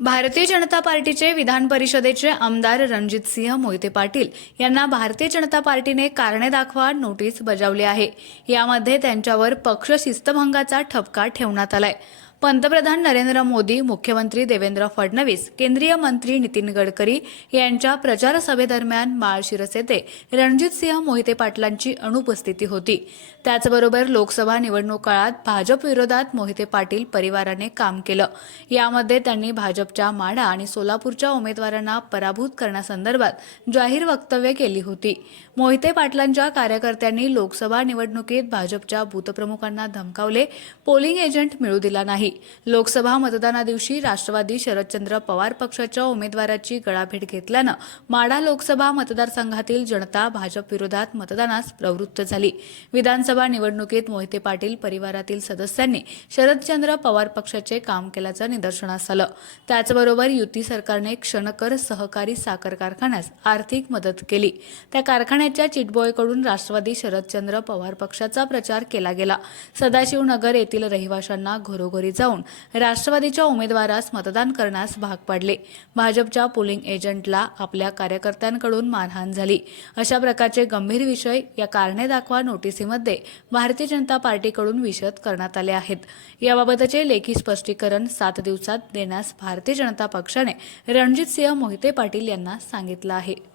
भारतीय जनता पार्टीचे विधान परिषदेचे आमदार रणजित सिंह मोहिते पाटील यांना भारतीय जनता पार्टीने कारणे दाखवा नोटीस बजावली आहे. यामध्ये त्यांच्यावर पक्ष शिस्तभंगाचा ठपका ठेवण्यात आलाय. पंतप्रधान नरेंद्र मोदी मुख्यमंत्री देवेंद्र फडणवीस केंद्रीय मंत्री नितीन गडकरी यांच्या प्रचार सभेदरम्यान माळशिरस येथे रणजित सिंह मोहिते पाटलांची अनुपस्थिती होती. त्याचबरोबर लोकसभा निवडणूक काळात भाजप विरोधात मोहिते पाटील परिवाराने काम केलं. यामध्ये त्यांनी भाजपच्या माढा आणि सोलापूरच्या उमेदवारांना पराभूत करण्यासंदर्भात जाहीर वक्तव्य केली होती. मोहिते पाटलांच्या कार्यकर्त्यांनी लोकसभा निवडणुकीत भाजपच्या बूथप्रमुखांना धमकावले पोलिंग एजंट मिळू दिला नाही. लोकसभा मतदानादिवशी राष्ट्रवादी शरदचंद्र पवार पक्षाच्या उमेदवाराची गळाभेट घेतल्यानं माढा लोकसभा मतदारसंघातील जनता भाजप विरोधात मतदानास प्रवृत्त झाली. विधानसभा निवडणुकीत मोहिते पाटील परिवारातील सदस्यांनी शरदचंद्र पवार पक्षाचे काम केल्याचं निदर्शनास आलं. त्याचबरोबर युती सरकारने क्षणकर सहकारी साखर कारखान्यास आर्थिक मदत केली. त्या कारखान्याच्या चिटबॉयकडून राष्ट्रवादी शरदचंद्र पवार पक्षाचा प्रचार केला गेला. सदाशिवनगर येथील रहिवाशांना घरोघरी जाऊन राष्ट्रवादीच्या उमेदवारास मतदान करण्यास भाग पाडले. भाजपच्या पोलिंग एजंटला आपल्या कार्यकर्त्यांकडून मारहाण झाली. अशा प्रकारचे गंभीर विषय या कारणे दाखवा नोटिसीमध्ये भारतीय जनता पार्टीकडून विशद करण्यात आले आहेत. याबाबतचे लेखी स्पष्टीकरण सात दिवसात देण्यास भारतीय जनता पक्षाने रणजित सिंह मोहिते पाटील यांना सांगितलं आहे.